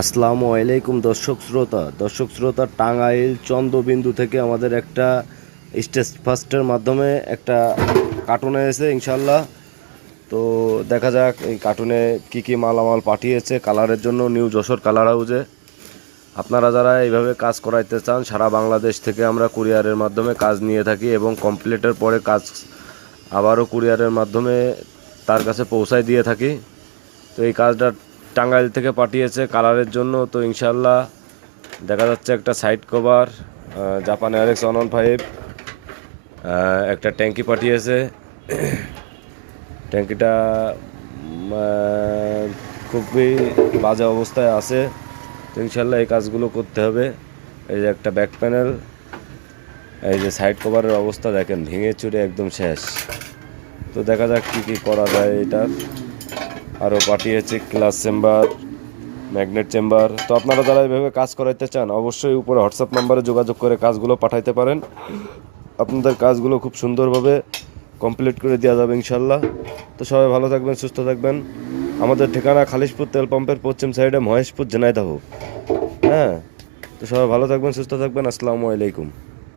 আসসালামু আলাইকুম দর্শক শ্রোতা টাঙ্গাইল চন্দ্রবিন্দু থেকে আমাদের একটা স্টেজ ফার্স্টের মাধ্যমে একটা কার্টুন এসেছে ইনশাল্লাহ। তো দেখা যাক এই কার্টুনে কি কি মালামাল পাঠিয়েছে কালারের জন্য নিউ যশোর কালার হাউজে। আপনারা যারা এইভাবে কাজ করাইতে চান সারা বাংলাদেশ থেকে আমরা কুরিয়ারের মাধ্যমে কাজ নিয়ে থাকি এবং কমপ্লিটের পরে কাজ আবারও কুরিয়ারের মাধ্যমে তার কাছে পৌঁছায় দিয়ে থাকি। তো এই কাজটা টাঙ্গাইল থেকে পাঠিয়েছে কালারের জন্য। তো ইনশাল্লাহ দেখা যাচ্ছে একটা সাইড কভার, জাপান এয়ারএক্স 115, একটা ট্যাঙ্কি পাঠিয়েছে। ট্যাঙ্কিটা খুবই বাজে অবস্থায় আছে। তো ইনশাল্লাহ এই কাজগুলো করতে হবে। এই যে একটা ব্যাক প্যানেল, এই যে সাইড কভারের অবস্থা দেখেন ভেঙে চুরে একদম শেষ। তো দেখা যাক কী কী করা যায় এটার। আরও পাঠিয়েছে ক্লাস চেম্বার, ম্যাগনেট চেম্বার। তো আপনারা যারা এইভাবে কাজ করাইতে চান অবশ্যই উপরে হোয়াটসঅ্যাপ নাম্বারে যোগাযোগ করে কাজগুলো পাঠাইতে পারেন। আপনাদের কাজগুলো খুব সুন্দরভাবে কমপ্লিট করে দেওয়া যাবে ইনশাল্লাহ। তো সবাই ভালো থাকবেন, সুস্থ থাকবেন। আমাদের ঠিকানা খালিশপুর তেল পাম্পের পশ্চিম সাইডে, মহেশপুর, ঝিনাইদহ। হ্যাঁ, তো সবাই ভালো থাকবেন, সুস্থ থাকবেন। আসসালামু আলাইকুম।